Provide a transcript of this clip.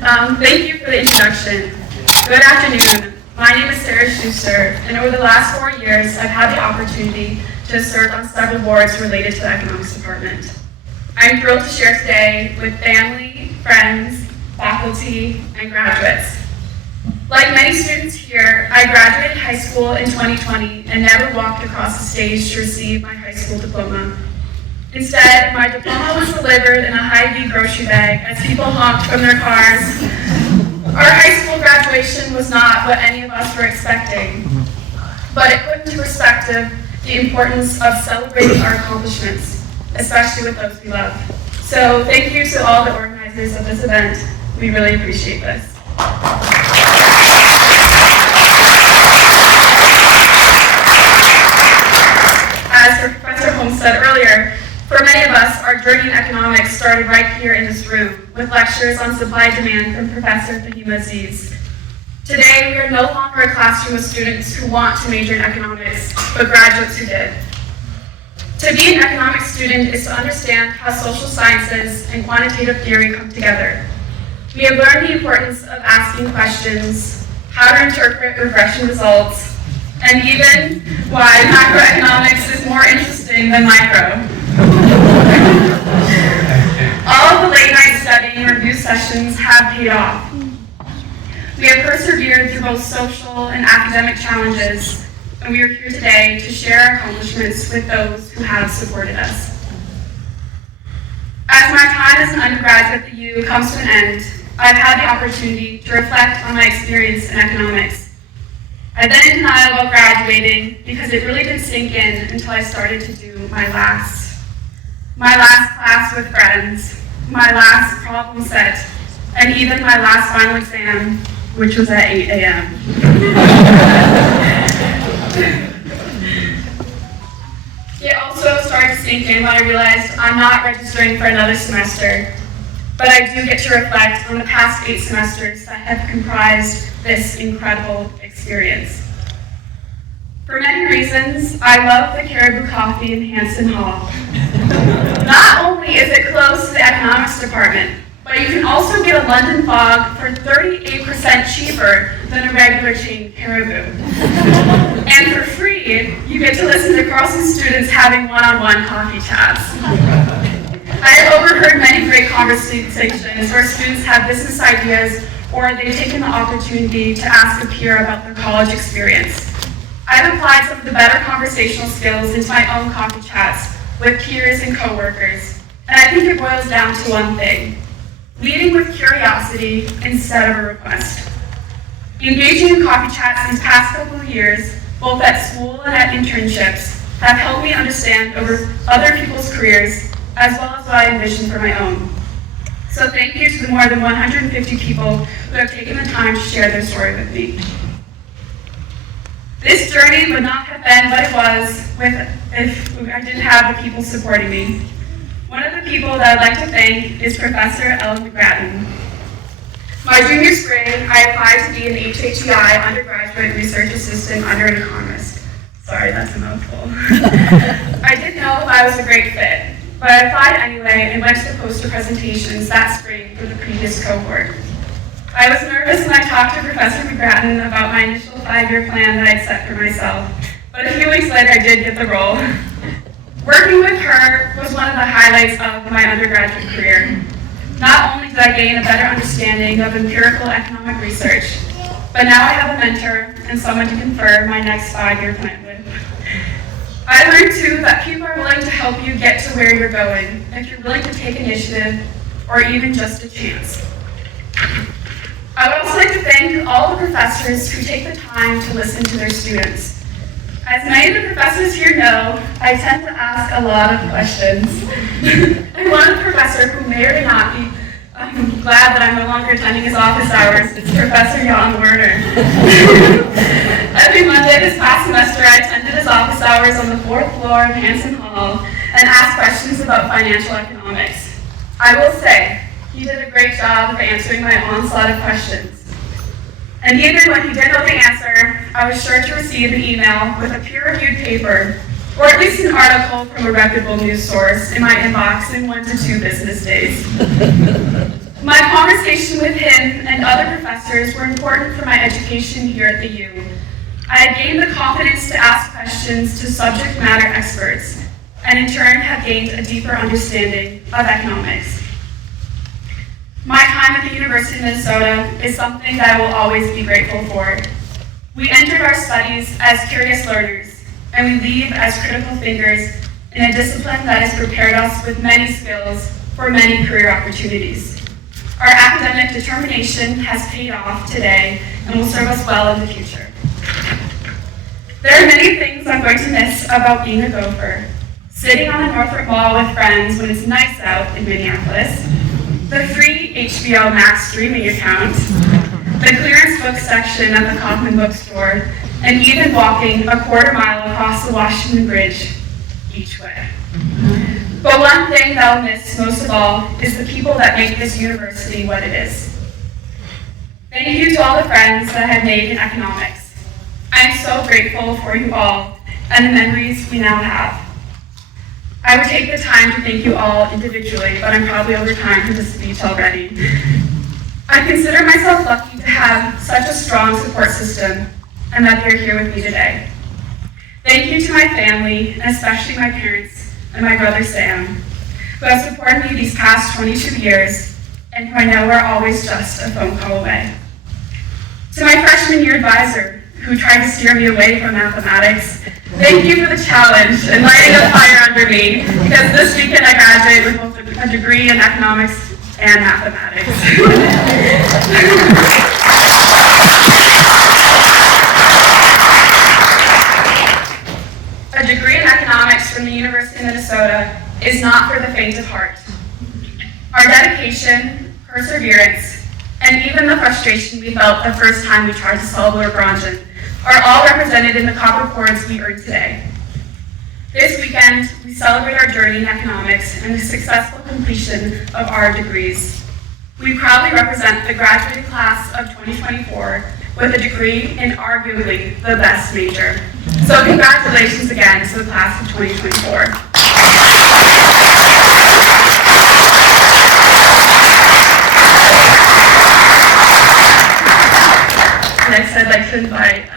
Thank you for the introduction. Good afternoon. My name is Sara Schuster, and over the last 4 years, I've had the opportunity to serve on several boards related to the economics department. I'm thrilled to share today with family, friends, faculty, and graduates. Like many students here, I graduated high school in 2020 and never walked across the stage to receive my high school diploma. Instead, my diploma was delivered in a Hy-Vee grocery bag as people honked from their cars. Our high school graduation was not what any of us were expecting, but it put into perspective the importance of celebrating our accomplishments, especially with those we love. So thank you to all the organizers of this event. We really appreciate this. As Professor Holmes said earlier, for many of us, our journey in economics started right here in this room, with lectures on supply-demand from Professor Fahima Aziz. Today, we are no longer a classroom of students who want to major in economics, but graduates who did. To be an economics student is to understand how social sciences and quantitative theory come together. We have learned the importance of asking questions, how to interpret regression results, and even why macroeconomics is more interesting than micro. All of the late night studying and review sessions have paid off. We have persevered through both social and academic challenges, and we are here today to share our accomplishments with those who have supported us. As my time as an undergraduate at the U comes to an end, I've had the opportunity to reflect on my experience in economics. I then in denial about graduating because it really didn't sink in until I started to do my last class with friends, my last problem set, and even my last final exam, which was at 8 a.m. It also started to sink in when I realized I'm not registering for another semester, but I do get to reflect on the past 8 semesters that have comprised this incredible experience. For many reasons, I love the Caribou Coffee in Hanson Hall. Not only is it close to the economics department, but you can also get a London fog for 38% cheaper than a regular chain Caribou. And for free, you get to listen to Carlson students having one-on-one coffee chats. I have overheard many great conversations where students have business ideas or they've taken the opportunity to ask a peer about their college experience. I've applied some of the better conversational skills into my own coffee chats with peers and coworkers, and I think it boils down to one thing: leading with curiosity instead of a request. Engaging in coffee chats these past couple of years, both at school and at internships, have helped me understand other people's careers as well as what I envision for my own. So thank you to the more than 150 people who have taken the time to share their story with me. This journey would not have been what it was if I didn't have the people supporting me. One of the people that I'd like to thank is Professor Ellen McGrattan. My junior spring, I applied to be an HHEI undergraduate research assistant under an economist. Sorry, that's a mouthful. I didn't know if I was a great fit, but I applied anyway and went to the poster presentations that spring for the previous cohort. I was nervous when I talked to Professor McGrattan about my initial 5-year plan that I'd set for myself, but a few weeks later I did get the role. Working with her was one of the highlights of my undergraduate career. Not only did I gain a better understanding of empirical economic research, but now I have a mentor and someone to confer my next 5-year plan with. I learned too that people are willing to help you get to where you're going if you're willing to take initiative or even just a chance. I would also like to thank all the professors who take the time to listen to their students. As many of the professors here know, I tend to ask a lot of questions. And one professor who may or may not be glad that I'm no longer attending his office hours is Professor Jan Werner. Every Monday this past semester, I attended his office hours on the 4th floor of Hanson Hall and asked questions about financial economics. I will say, he did a great job of answering my onslaught of questions. And even when he didn't know the answer, I was sure to receive an email with a peer-reviewed paper, or at least an article from a reputable news source in my inbox in 1 to 2 business days. My conversation with him and other professors were important for my education here at the U. I had gained the confidence to ask questions to subject matter experts, and in turn have gained a deeper understanding of economics. My time at the University of Minnesota is something that I will always be grateful for. We entered our studies as curious learners, and we leave as critical thinkers in a discipline that has prepared us with many skills for many career opportunities. Our academic determination has paid off today and will serve us well in the future. There are many things I'm going to miss about being a Gopher. Sitting on the Northrop Mall with friends when it's nice out in Minneapolis, the free HBO Max streaming account, the clearance book section at the Kaufman bookstore, and even walking a quarter mile across the Washington Bridge each way. But one thing that I'll miss most of all is the people that make this university what it is. Thank you to all the friends that I have made in economics. I am so grateful for you all and the memories we now have. I would take the time to thank you all individually, but I'm probably over time for this speech already. I consider myself lucky to have such a strong support system and that they're here with me today. Thank you to my family, and especially my parents and my brother Sam, who have supported me these past 22 years and who I know are always just a phone call away. To my freshman year advisor, who tried to steer me away from mathematics, thank you for the challenge and lighting a fire under me, because this weekend I graduate with both a degree in economics and mathematics. A degree in economics from the University of Minnesota is not for the faint of heart. Our dedication, perseverance, and even the frustration we felt the first time we tried to solve Lagrangian are all represented in the copper chords we earned today. This weekend, we celebrate our journey in economics and the successful completion of our degrees. We proudly represent the graduating class of 2024 with a degree in arguably the best major. So congratulations again to the class of 2024. Next, I'd like to invite